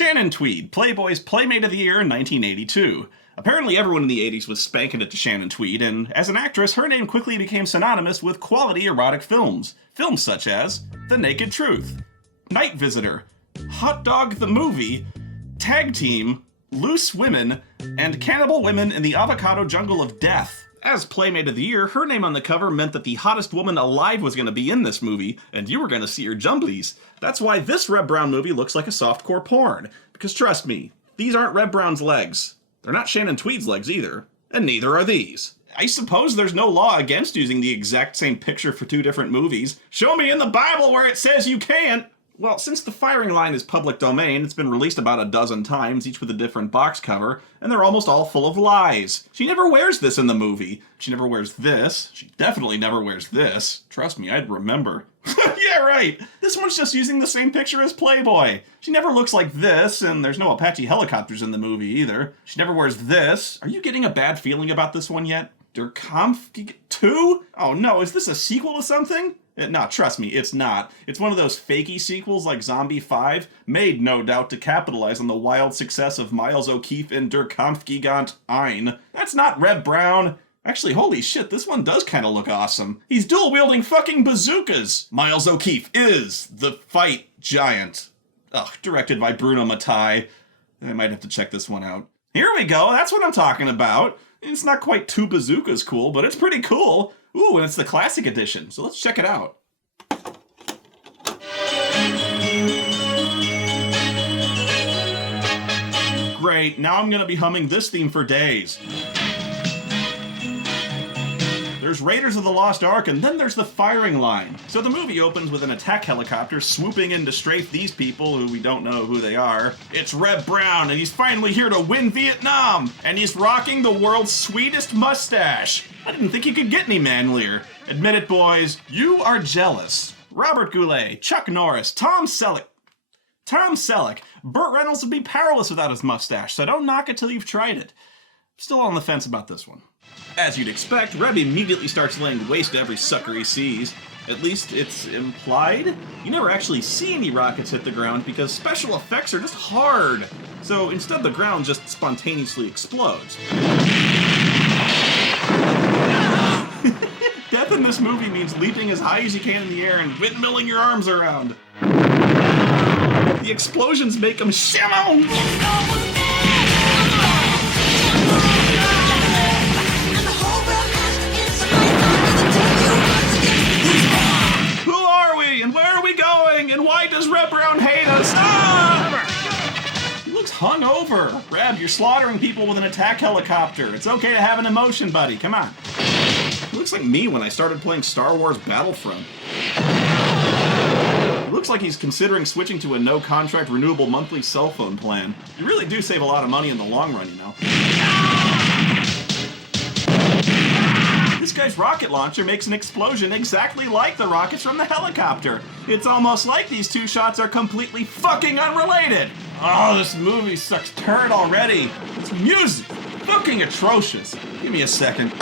Shannon Tweed, Playboy's Playmate of the Year in 1982. Apparently everyone in the 80s was spanking it to Shannon Tweed, and as an actress, her name quickly became synonymous with quality erotic films. Films such as The Naked Truth, Night Visitor, Hot Dog the Movie, Tag Team, Loose Women, and Cannibal Women in the Avocado Jungle of Death. As Playmate of the Year, her name on the cover meant that the hottest woman alive was going to be in this movie, and you were going to see her jumblies. That's why this Reb Brown movie looks like a softcore porn. Because trust me, these aren't Reb Brown's legs. They're not Shannon Tweed's legs either. And neither are these. I suppose there's no law against using the exact same picture for two different movies. Show me in the Bible where it says you can't! Well, since the firing line is public domain, it's been released about a dozen times, each with a different box cover, and they're almost all full of lies. She never wears this in the movie. She never wears this. She definitely never wears this. Trust me, I'd remember. Yeah, right. This one's just using the same picture as Playboy. She never looks like this, and there's no Apache helicopters in the movie either. She never wears this. Are you getting a bad feeling about this one yet? Der Kampf 2? Oh no, is this a sequel to something? No, trust me, it's not. It's one of those fakey sequels like Zombie 5, made, no doubt, to capitalize on the wild success of Miles O'Keefe in Der Kampfgigant Ein. That's not Reb Brown. Actually, holy shit, this one does kind of look awesome. He's dual-wielding fucking bazookas. Miles O'Keefe is the fight giant. Ugh, directed by Bruno Mattei. I might have to check this one out. Here we go, that's what I'm talking about. It's not quite two bazookas cool, but it's pretty cool. Ooh, and it's the classic edition, so let's check it out. Great, now I'm gonna be humming this theme for days. There's Raiders of the Lost Ark, and then there's the firing line. So the movie opens with an attack helicopter swooping in to strafe these people who we don't know who they are. It's Reb Brown, and he's finally here to win Vietnam! And he's rocking the world's sweetest mustache! I didn't think he could get any manlier. Admit it, boys, you are jealous. Robert Goulet, Chuck Norris, Tom Selleck. Burt Reynolds would be powerless without his mustache, so don't knock it till you've tried it. Still on the fence about this one. As you'd expect, Reb immediately starts laying waste to every sucker he sees. At least it's implied. You never actually see any rockets hit the ground because special effects are just hard. So instead the ground just spontaneously explodes. Death in this movie means leaping as high as you can in the air and windmilling your arms around. The explosions make them shimmer! Who are we? And where are we going? And why does Reb Brown hate us? Ah! He looks hungover. Reb, you're slaughtering people with an attack helicopter. It's okay to have an emotion, buddy. Come on. He looks like me when I started playing Star Wars Battlefront. It looks like he's considering switching to a no-contract renewable monthly cell phone plan. You really do save a lot of money in the long run, you know. This guy's rocket launcher makes an explosion exactly like the rockets from the helicopter. It's almost like these two shots are completely fucking unrelated. Oh, this movie sucks turd already. This music, fucking atrocious. Give me a second.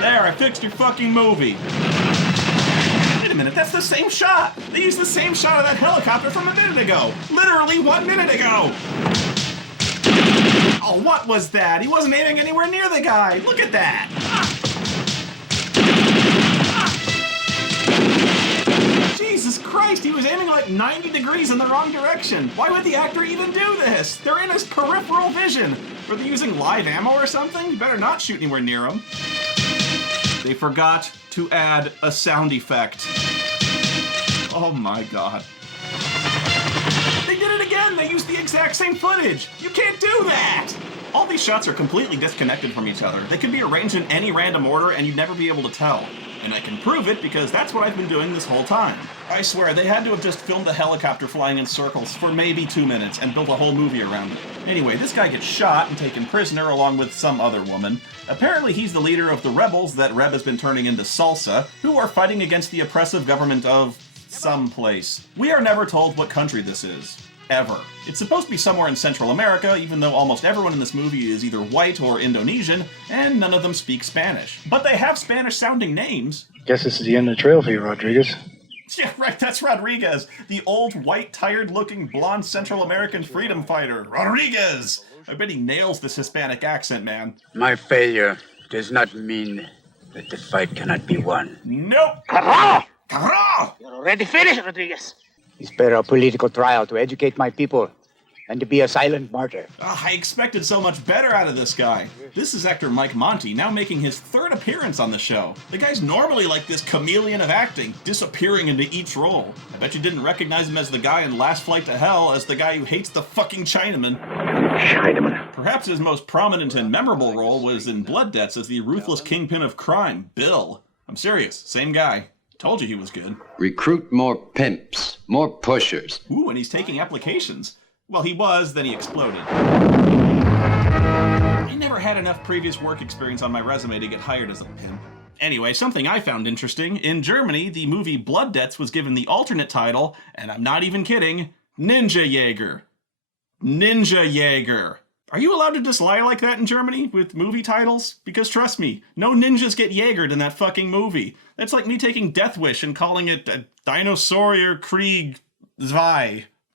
There, I fixed your fucking movie. Wait a minute, that's the same shot! They used the same shot of that helicopter from a minute ago! Literally 1 minute ago! Oh, what was that? He wasn't aiming anywhere near the guy! Look at that! Jesus Christ, he was aiming like 90 degrees in the wrong direction! Why would the actor even do this? They're in his peripheral vision! Were they using live ammo or something? You better not shoot anywhere near him. They forgot to add a sound effect. Oh my god. They did it again! They used the exact same footage! You can't do that! All these shots are completely disconnected from each other. They could be arranged in any random order and you'd never be able to tell. And I can prove it because that's what I've been doing this whole time. I swear, they had to have just filmed a helicopter flying in circles for maybe 2 minutes and built a whole movie around it. Anyway, this guy gets shot and taken prisoner along with some other woman. Apparently he's the leader of the rebels that Reb has been turning into salsa, who are fighting against the oppressive government of someplace. We are never told what country this is. ever. It's supposed to be somewhere in Central America, even though almost everyone in this movie is either white or Indonesian, and none of them speak Spanish. But they have Spanish-sounding names. Guess this is the end of the trail for you, Rodriguez. Yeah, right, that's Rodriguez, the old, white, tired-looking, blonde Central American freedom fighter. Rodriguez! I bet he nails this Hispanic accent, man. My failure does not mean that the fight cannot be won. Nope! Carrao! Carrao! You're already finished, Rodriguez. It's better a political trial to educate my people than to be a silent martyr. I expected so much better out of this guy. This is actor Mike Monty, now making his third appearance on the show. The guy's normally like this chameleon of acting, disappearing into each role. I bet you didn't recognize him as the guy in Last Flight to Hell, as the guy who hates the fucking Chinaman. Perhaps his most prominent and memorable role was in Blood Debts as the ruthless kingpin of crime, Bill. I'm serious, same guy. Told you he was good. Recruit more pimps, more pushers. Ooh, and he's taking applications. Well, he was, then he exploded. I never had enough previous work experience on my resume to get hired as a pimp. Anyway, something I found interesting. In Germany, the movie Blood Debts was given the alternate title, and I'm not even kidding, Ninja Jäger. Ninja Jäger. Are you allowed to just lie like that in Germany with movie titles? Because trust me, no ninjas get Jaegered in that fucking movie. That's like me taking Death Wish and calling it Dinosaurier Krieg 2.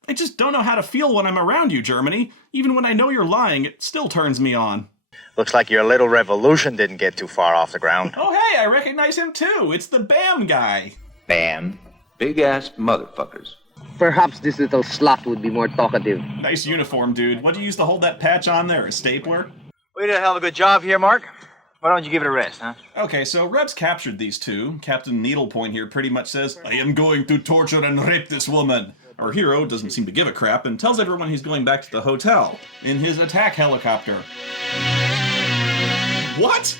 I just don't know how to feel when I'm around you, Germany. Even when I know you're lying, it still turns me on. Looks like your little revolution didn't get too far off the ground. Oh hey, I recognize him too. It's the BAM guy. Bam. Big-ass motherfuckers. Perhaps this little slut would be more talkative. Nice uniform, dude. What do you use to hold that patch on there? A stapler? We did a hell of a good job here, Mark. Why don't you give it a rest, huh? Okay, so Reb's captured these two. Captain Needlepoint here pretty much says, I am going to torture and rape this woman. Our hero doesn't seem to give a crap and tells everyone he's going back to the hotel in his attack helicopter. What?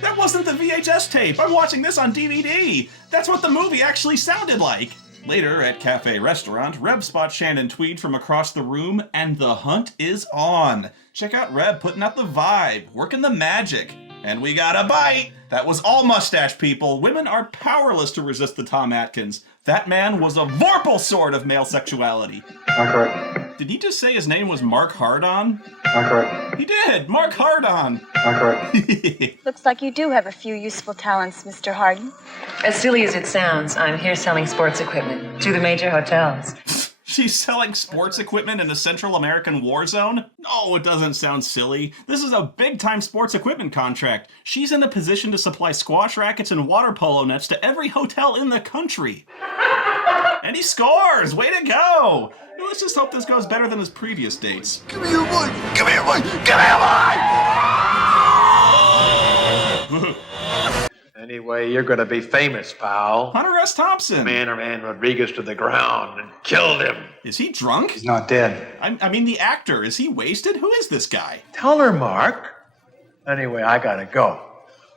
That wasn't the VHS tape. I'm watching this on DVD. That's what the movie actually sounded like. Later, at Cafe Restaurant, Reb spots Shannon Tweed from across the room, and the hunt is on. Check out Reb putting out the vibe, working the magic. And we got a bite! That was all mustache, people. Women are powerless to resist the Tom Atkins. That man was a vorpal sword of male sexuality. Not correct. Did he just say his name was Mark Hardon? Not correct. He did! Mark Hardon! Not correct. Looks like you do have a few useful talents, Mr. Harden. As silly as it sounds, I'm here selling sports equipment to the major hotels. She's selling sports equipment in a Central American war zone? No, it doesn't sound silly. This is a big-time sports equipment contract. She's in a position to supply squash rackets and water polo nets to every hotel in the country. And he scores! Way to go! Let's just hope this goes better than his previous dates. Give me your boy! Give me your boy! Give me your boy! Anyway, you're gonna be famous, pal. Hunter S. Thompson. Man ran Rodriguez to the ground and killed him. Is he drunk? He's not dead. I mean, the actor. Is he wasted? Who is this guy? Tell her, Mark. Anyway, I gotta go.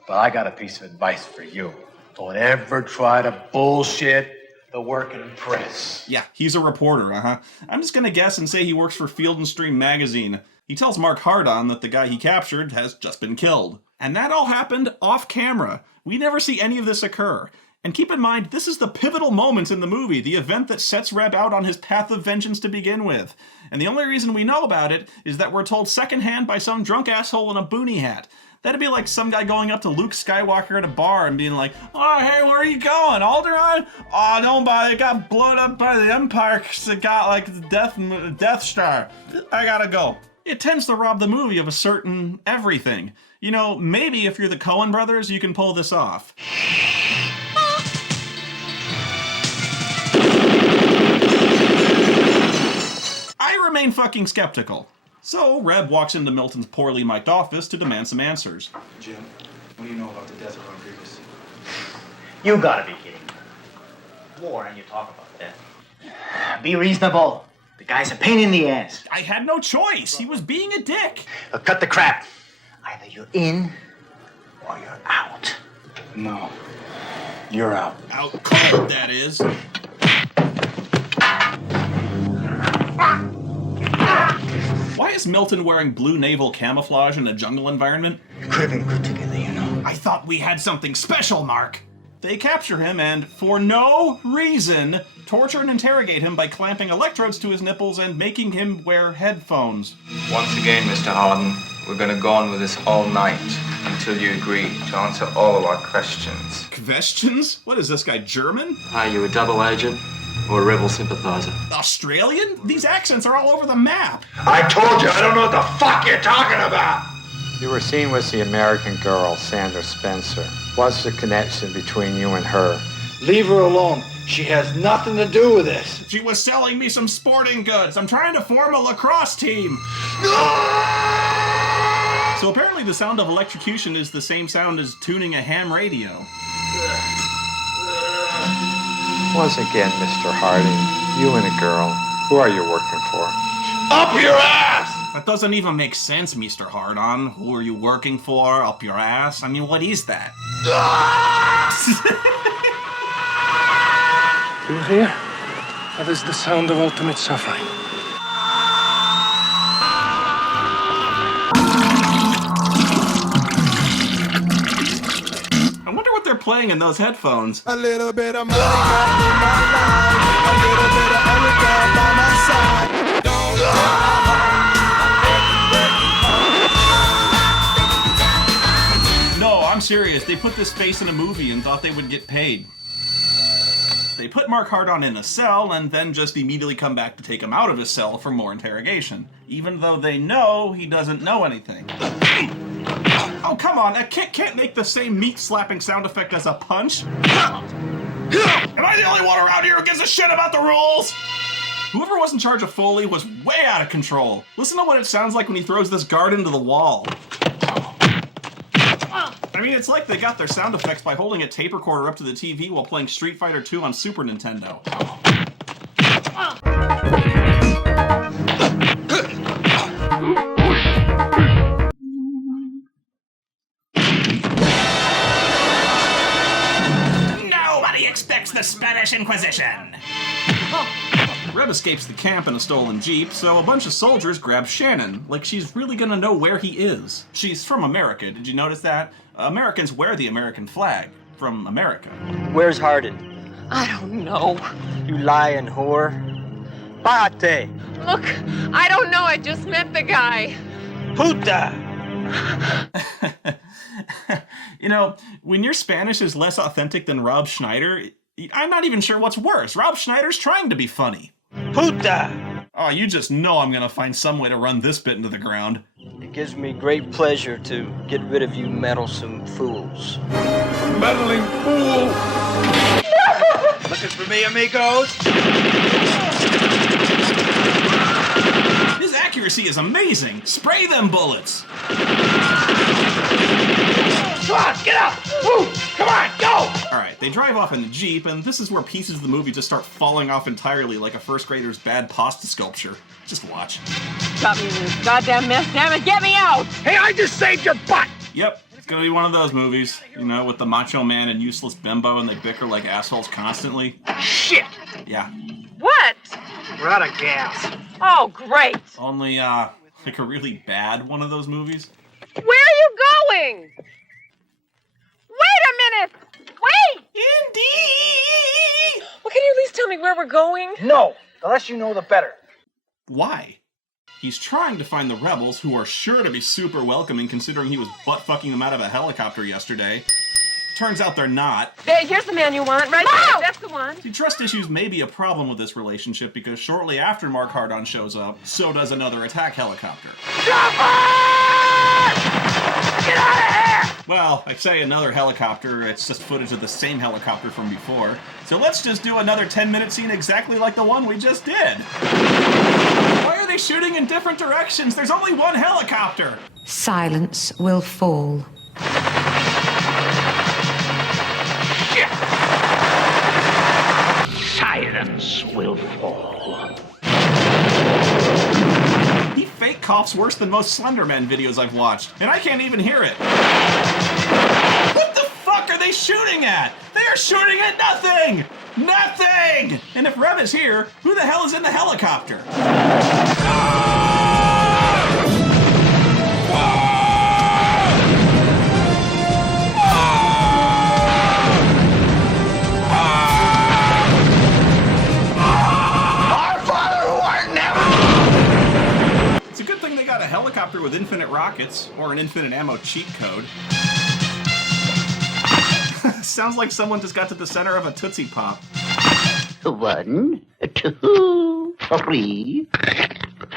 But I got a piece of advice for you. Don't ever try to bullshit the working press. Yeah, he's a reporter, I'm just gonna guess and say he works for Field and Stream magazine. He tells Mark Hardon that the guy he captured has just been killed. And that all happened off camera. We never see any of this occur. And keep in mind, this is the pivotal moment in the movie, the event that sets Reb out on his path of vengeance to begin with. And the only reason we know about it is that we're told secondhand by some drunk asshole in a boonie hat. That'd be like some guy going up to Luke Skywalker at a bar and being like, oh, hey, where are you going, Alderaan? Oh, don't bother, it got blown up by the Empire because it got like the Death Star. I gotta go. It tends to rob the movie of a certain everything. You know, maybe if you're the Coen brothers, you can pull this off. I remain fucking skeptical. So, Reb walks into Milton's poorly mic'd office to demand some answers. Jim, what do you know about the death of Rodriguez? You gotta be kidding me. War and you talk about that. Be reasonable. The guy's a pain in the ass. I had no choice. He was being a dick. Cut the crap. Either you're in or you're out. No. You're out. Out cold, that is. Why is Milton wearing blue naval camouflage in a jungle environment? You could have been good together, you know. I thought we had something special, Mark. They capture him and, for no reason, torture and interrogate him by clamping electrodes to his nipples and making him wear headphones. Once again, Mr. Harden, we're going to go on with this all night until you agree to answer all of our questions. Questions? What is this guy, German? Are you a double agent or a rebel sympathizer? Australian? These accents are all over the map. I told you, I don't know what the fuck you're talking about! You were seen with the American girl, Sandra Spencer. What's the connection between you and her? Leave her alone. She has nothing to do with this. She was selling me some sporting goods. I'm trying to form a lacrosse team. So apparently the sound of electrocution is the same sound as tuning a ham radio. Once again, Mr. Harding, you and a girl. Who are you working for? Up your ass! That doesn't even make sense, Mr. Hardon. Who are you working for? Up your ass? I mean, what is that? You hear? That is the sound of ultimate suffering. I wonder what they're playing in those headphones. A little bit of money got in my life. A little bit of every girl by my side. Don't get my heart. No, I'm serious. They put this face in a movie and thought they would get paid. They put Mark Hardon in a cell and then just immediately come back to take him out of his cell for more interrogation, even though they know he doesn't know anything. Oh, come on, a kick can't make the same meat-slapping sound effect as a punch. Am I the only one around here who gives a shit about the rules? Whoever was in charge of Foley was way out of control. Listen to what it sounds like when he throws this guard into the wall. I mean, it's like they got their sound effects by holding a tape recorder up to the TV while playing Street Fighter II on Super Nintendo. Nobody expects the Spanish Inquisition! Reb escapes the camp in a stolen Jeep, so a bunch of soldiers grab Shannon, like she's really gonna know where he is. She's from America, did you notice that? Americans wear the American flag. From America. Where's Harden? I don't know. You lying whore. Pate. Look, I don't know. I just met the guy. Puta. You know, when your Spanish is less authentic than Rob Schneider, I'm not even sure what's worse. Rob Schneider's trying to be funny. Puta. Oh, you just know I'm gonna find some way to run this bit into the ground. It gives me great pleasure to get rid of you meddlesome fools. Meddling fool! Looking for me, amigos? His accuracy is amazing. Spray them bullets. Come on, get up! Woo! Come on, go! Alright, they drive off in the Jeep, and this is where pieces of the movie just start falling off entirely like a first grader's bad pasta sculpture. Just watch. Got me in this goddamn mess, damn it, get me out! Hey, I just saved your butt! Yep, it's gonna be one of those movies, you know, with the macho man and useless bimbo and they bicker like assholes constantly. Shit! Yeah. What? We're out of gas. Oh, great! Only, like a really bad one of those movies. Where are you going? Wait a minute! Wait! Indy! Well, can you at least tell me where we're going? No! The less you know, the better. Why? He's trying to find the rebels, who are sure to be super welcoming considering he was butt-fucking them out of a helicopter yesterday. Turns out they're not. Here's the man you want, right there. That's the one. See, trust issues may be a problem with this relationship because shortly after Mark Hardon shows up, so does another attack helicopter. Get out of here! Well, I say another helicopter, it's just footage of the same helicopter from before. So let's just do another 10-minute scene exactly like the one we just did. Why are they shooting in different directions? There's only one helicopter! Silence will fall. Shit! Silence will fall. He fake coughs worse than most Slenderman videos I've watched, and I can't even hear it. What the fuck are they shooting at? They are shooting at nothing! Nothing! And if Reb is here, who the hell is in the helicopter? with infinite rockets, or an infinite ammo cheat code. Sounds like someone just got to the center of a Tootsie Pop. 1, 2, 3,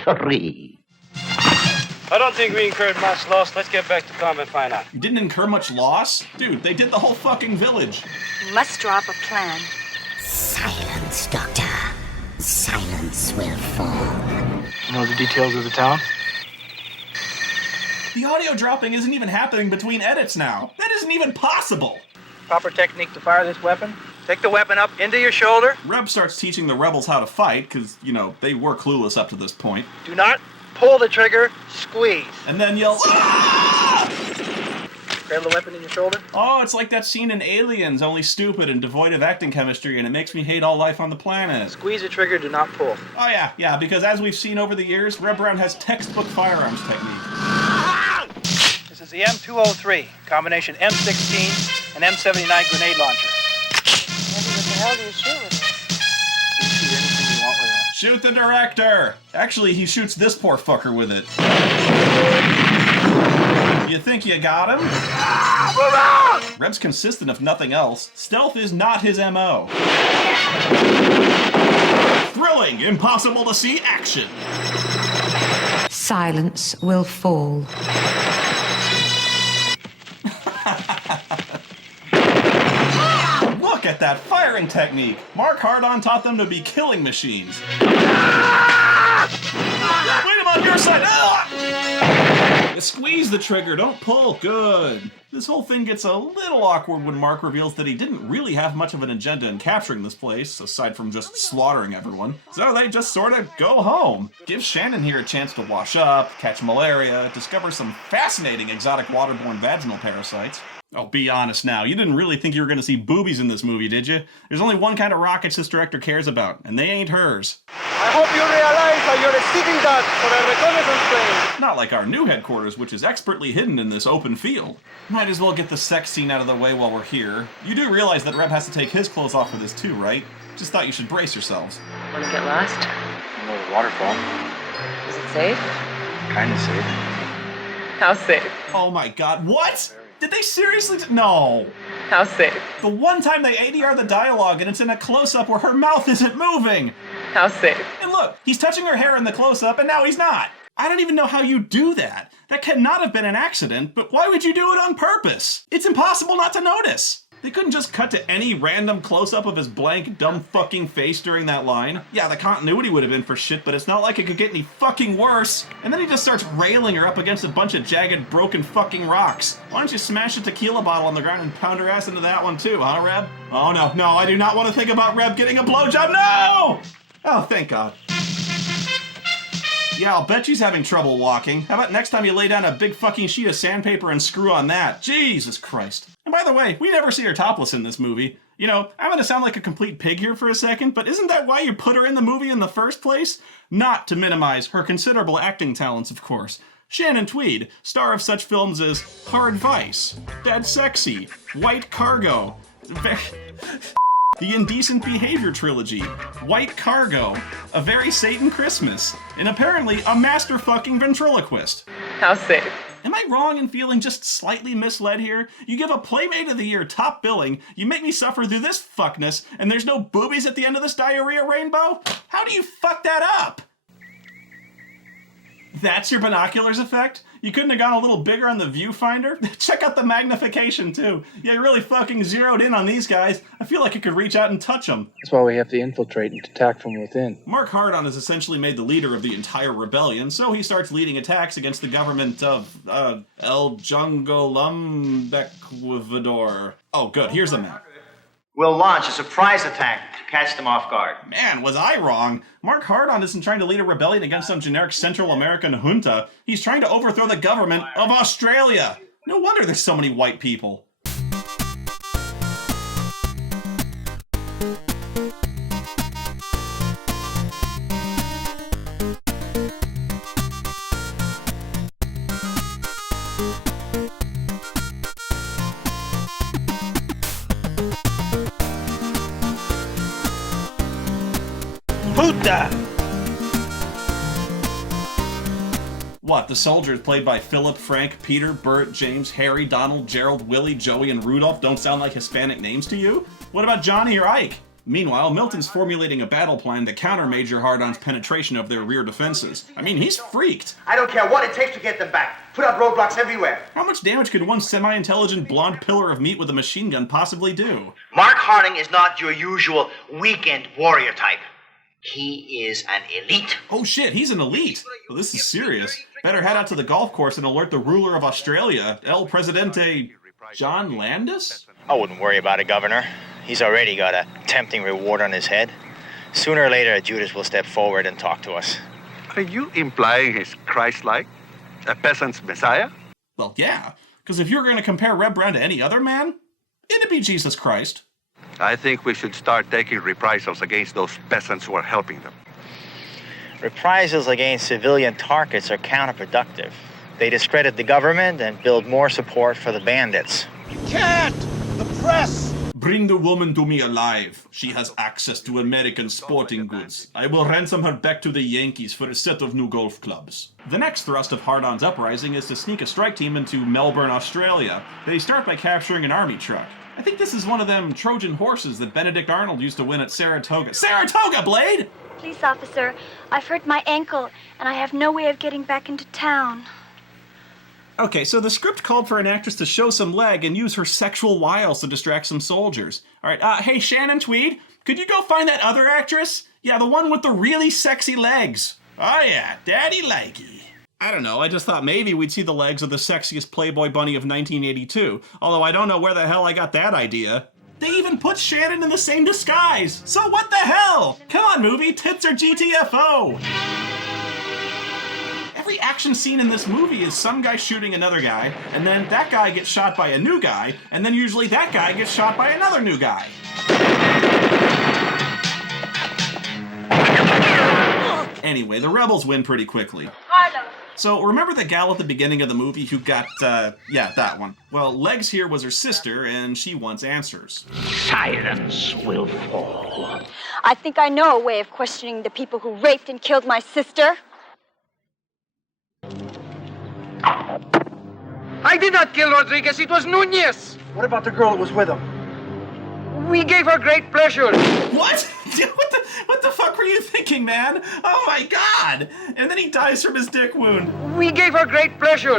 3. I don't think we incurred much loss. Let's get back to camp and find out. You didn't incur much loss? Dude, they did the whole fucking village. You must draw up a plan. Silence, Doctor. Silence will fall. You know the details of the town? The audio dropping isn't even happening between edits now. That isn't even possible. Proper technique to fire this weapon? Take the weapon up into your shoulder. Reb starts teaching the rebels how to fight, because, you know, they were clueless up to this point. Do not pull the trigger, squeeze. And then yell, "Ah!" Grab the weapon in your shoulder. Oh, it's like that scene in Aliens, only stupid and devoid of acting chemistry, and it makes me hate all life on the planet. Squeeze the trigger, do not pull. Oh yeah, because as we've seen over the years, Reb Brown has textbook firearms technique. This is the M203, combination M16 and M79 grenade launcher. What the hell do you shoot with this? You can shoot anything you want with it. Shoot the director! Actually, he shoots this poor fucker with it. You think you got him? Reb's consistent if nothing else. Stealth is not his MO. Thrilling, impossible to see action. Silence will fall. Look at that firing technique. Mark Hardon taught them to be killing machines. Wait, I'm on your side. Squeeze the trigger, don't pull. Good. This whole thing gets a little awkward when Mark reveals that he didn't really have much of an agenda in capturing this place, aside from just slaughtering everyone. So they just sort of go home. Give Shannon here a chance to wash up, catch malaria, discover some fascinating exotic waterborne vaginal parasites. Oh, be honest now. You didn't really think you were going to see boobies in this movie, did you? There's only one kind of rockets this director cares about, and they ain't hers. I hope you realize that you're a sitting duck for a reconnaissance plane. Not like our new headquarters, which is expertly hidden in this open field. Might as well get the sex scene out of the way while we're here. You do realize that Reb has to take his clothes off for this too, right? Just thought you should brace yourselves. Want to get lost? You know the waterfall. Is it safe? Kinda safe. How safe? Oh my god, what? Did they seriously no. How safe? The one time they ADR the dialogue and it's in a close-up where her mouth isn't moving. How safe? And look, he's touching her hair in the close-up and now he's not. I don't even know how you do that. That cannot have been an accident, but why would you do it on purpose? It's impossible not to notice. They couldn't just cut to any random close-up of his blank, dumb fucking face during that line. Yeah, the continuity would have been for shit, but it's not like it could get any fucking worse. And then he just starts railing her up against a bunch of jagged, broken fucking rocks. Why don't you smash a tequila bottle on the ground and pound her ass into that one too, huh, Reb? Oh no, I do not want to think about Reb getting a blowjob, no! Oh, thank God. Yeah, I'll bet she's having trouble walking. How about next time you lay down a big fucking sheet of sandpaper and screw on that? Jesus Christ. And by the way, we never see her topless in this movie. You know, I'm gonna sound like a complete pig here for a second, but isn't that why you put her in the movie in the first place? Not to minimize her considerable acting talents, of course. Shannon Tweed, star of such films as Hard Vice, Dead Sexy, White Cargo, the Indecent Behavior Trilogy, White Cargo, A Very Satan Christmas, and apparently a master fucking ventriloquist. How safe? Am I wrong in feeling just slightly misled here? You give a Playmate of the Year top billing, you make me suffer through this fuckness, and there's no boobies at the end of this diarrhea rainbow? How do you fuck that up? That's your binoculars effect? You couldn't have gone a little bigger on the viewfinder? Check out the magnification, too. Yeah, you really fucking zeroed in on these guys. I feel like I could reach out and touch them. That's why we have to infiltrate and attack from within. Mark Hardon is essentially made the leader of the entire rebellion, so he starts leading attacks against the government of, El Jungolumbequivador. Oh, good. Here's the map. We'll launch a surprise attack to catch them off guard. Man, was I wrong. Mark Hardon isn't trying to lead a rebellion against some generic Central American junta. He's trying to overthrow the government of Australia. No wonder there's so many white people. What, the soldiers played by Philip, Frank, Peter, Bert, James, Harry, Donald, Gerald, Willie, Joey, and Rudolph don't sound like Hispanic names to you? What about Johnny or Ike? Meanwhile, Milton's formulating a battle plan to counter Major Hardon's penetration of their rear defenses. I mean, he's freaked. I don't care what it takes to get them back. Put up roadblocks everywhere. How much damage could one semi-intelligent blonde pillar of meat with a machine gun possibly do? Mark Harding is not your usual weekend warrior type. He is an elite. Oh shit, he's an elite. Well, this is serious. Better head out to the golf course and alert the ruler of Australia, El Presidente John Landis? I wouldn't worry about it, Governor. He's already got a tempting reward on his head. Sooner or later, Judas will step forward and talk to us. Are you implying he's Christ-like? A peasant's messiah? Well, yeah. Because if you're going to compare Reb Brown to any other man, it'd be Jesus Christ. I think we should start taking reprisals against those peasants who are helping them. Reprisals against civilian targets are counterproductive. They discredit the government and build more support for the bandits. You can't! The press! Bring the woman to me alive. She has access to American sporting goods. I will ransom her back to the Yankees for a set of new golf clubs. The next thrust of Hardon's uprising is to sneak a strike team into Melbourne, Australia. They start by capturing an army truck. I think this is one of them Trojan horses that Benedict Arnold used to win at Saratoga. Saratoga, Blade! Police officer, I've hurt my ankle, and I have no way of getting back into town. Okay, so the script called for an actress to show some leg and use her sexual wiles to distract some soldiers. Alright, hey Shannon Tweed, could you go find that other actress? Yeah, the one with the really sexy legs. Oh yeah, daddy likey. I don't know, I just thought maybe we'd see the legs of the sexiest Playboy bunny of 1982, although I don't know where the hell I got that idea. They even put Shannon in the same disguise, so what the hell? Come on movie, tits are GTFO! Every action scene in this movie is some guy shooting another guy, and then that guy gets shot by a new guy, and then usually that guy gets shot by another new guy. Anyway, the rebels win pretty quickly. So remember the gal at the beginning of the movie who got, yeah, that one. Well, Legs here was her sister, and she wants answers. Silence will fall. I think I know a way of questioning the people who raped and killed my sister. I did not kill Rodriguez, it was Nunez. What about the girl that was with him? We gave her great pleasure. What? What the fuck were you thinking, man? Oh my god! And then he dies from his dick wound. We gave her great pleasure.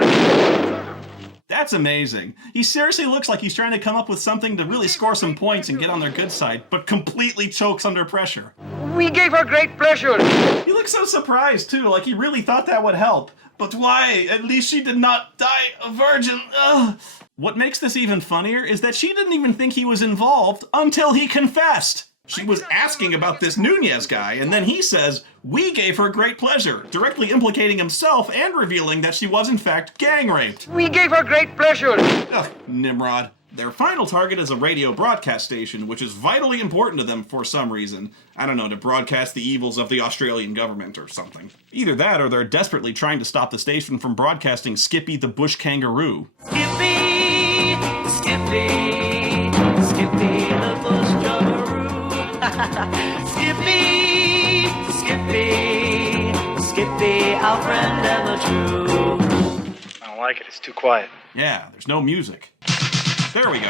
That's amazing. He seriously looks like he's trying to come up with something to really score some points and get on their good side, but completely chokes under pressure. We gave her great pleasure. He looks so surprised, too, like he really thought that would help. But why? At least she did not die a virgin. Ugh. What makes this even funnier is that she didn't even think he was involved until he confessed. She was asking about this Nunez guy, and then he says, we gave her great pleasure, directly implicating himself and revealing that she was in fact gang raped. We gave her great pleasure. Ugh, Nimrod. Their final target is a radio broadcast station, which is vitally important to them for some reason. I don't know, to broadcast the evils of the Australian government or something. Either that, or they're desperately trying to stop the station from broadcasting Skippy the Bush Kangaroo. Skippy, Skippy, Skippy the Bush Kangaroo. Skippy, Skippy, Skippy, our friend ever true. I don't like it, it's too quiet. Yeah, there's no music. There we go.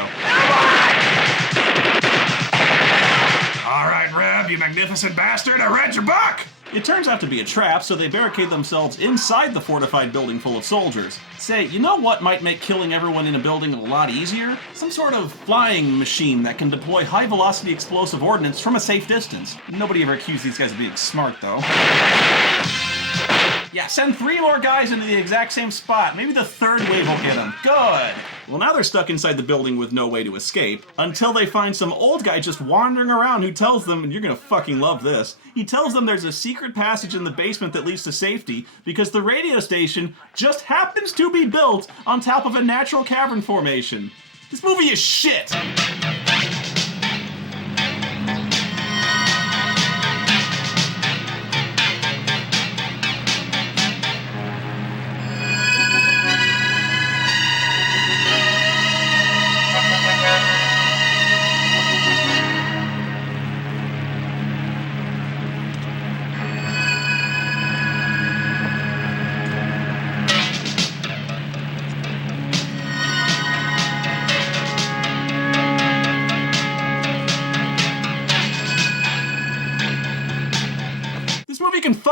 All right, Reb, you magnificent bastard, I read your book! It turns out to be a trap, so they barricade themselves inside the fortified building full of soldiers. Say, you know what might make killing everyone in a building a lot easier? Some sort of flying machine that can deploy high-velocity explosive ordnance from a safe distance. Nobody ever accused these guys of being smart, though. Yeah, send 3 more guys into the exact same spot. Maybe the third wave will get them. Good! Well, now they're stuck inside the building with no way to escape, until they find some old guy just wandering around who tells them, and you're gonna fucking love this, he tells them there's a secret passage in the basement that leads to safety, because the radio station just happens to be built on top of a natural cavern formation. This movie is shit!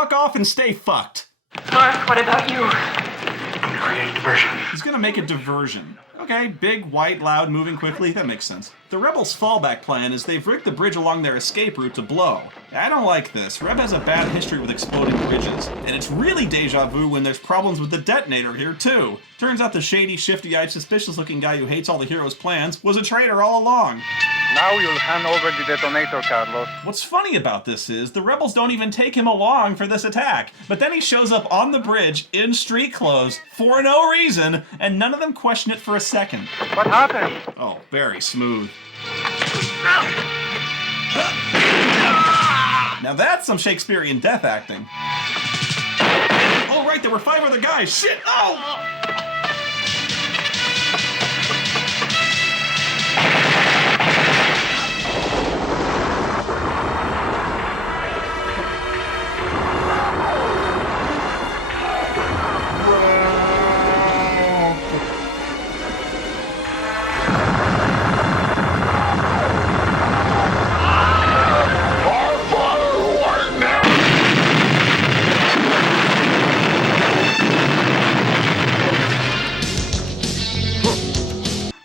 fuck off and stay fucked. Mark, what about you? Create a diversion. He's gonna make a diversion. Okay, big, white, loud, moving quickly, that makes sense. The Rebels' fallback plan is they've rigged the bridge along their escape route to blow. I don't like this. Reb has a bad history with exploding bridges, and it's really deja vu when there's problems with the detonator here, too. Turns out the shady, shifty-eyed, suspicious-looking guy who hates all the heroes' plans was a traitor all along. Now you'll hand over the detonator, Carlos. What's funny about this is the Rebels don't even take him along for this attack, but then he shows up on the bridge in street clothes for no reason, and none of them question it for a second. What happened? Oh, very smooth. Now that's some Shakespearean death acting. Oh, right, there were 5 other guys. Shit! Oh!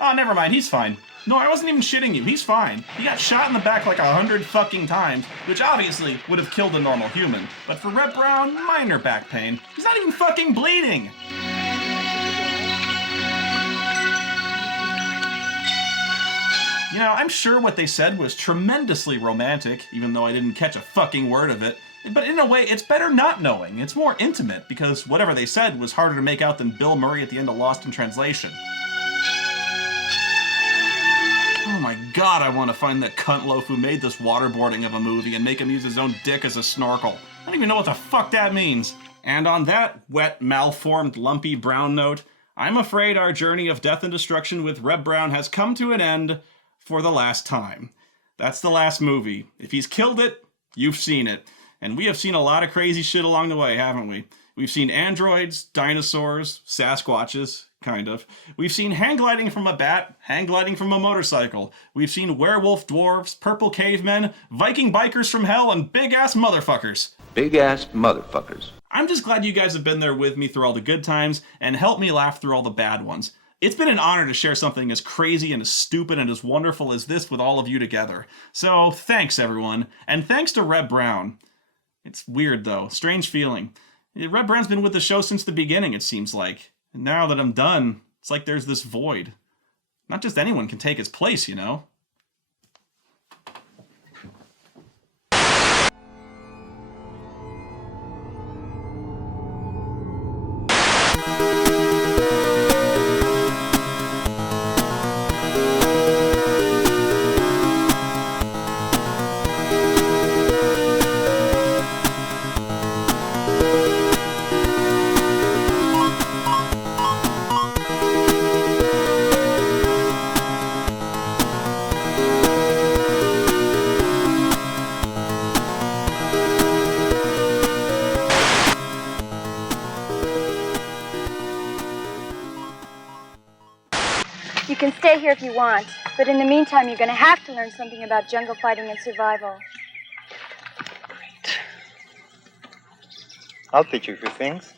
Oh, never mind, he's fine. No, I wasn't even shitting you, he's fine. He got shot in the back like 100 fucking times, which obviously would have killed a normal human. But for Reb Brown, minor back pain. He's not even fucking bleeding! You know, I'm sure what they said was tremendously romantic, even though I didn't catch a fucking word of it. But in a way, it's better not knowing. It's more intimate, because whatever they said was harder to make out than Bill Murray at the end of Lost in Translation. Oh my god, I want to find that cunt loaf who made this waterboarding of a movie and make him use his own dick as a snorkel. I don't even know what the fuck that means. And on that wet, malformed, lumpy brown note, I'm afraid our journey of death and destruction with Reb Brown has come to an end for the last time. That's the last movie. If he's killed it, you've seen it. And we have seen a lot of crazy shit along the way, haven't we? We've seen androids, dinosaurs, Sasquatches, kind of. We've seen hang gliding from a bat, hang gliding from a motorcycle. We've seen werewolf dwarves, purple cavemen, Viking bikers from hell, and big-ass motherfuckers. Big-ass motherfuckers. I'm just glad you guys have been there with me through all the good times and helped me laugh through all the bad ones. It's been an honor to share something as crazy and as stupid and as wonderful as this with all of you together. So, thanks everyone, and thanks to Reb Brown. It's weird though, strange feeling. Reb Brown's been with the show since the beginning, it seems like. And now that I'm done, it's like there's this void. Not just anyone can take his place, you know? You can stay here if you want, but in the meantime, you're going to have to learn something about jungle fighting and survival. I'll teach you a few things.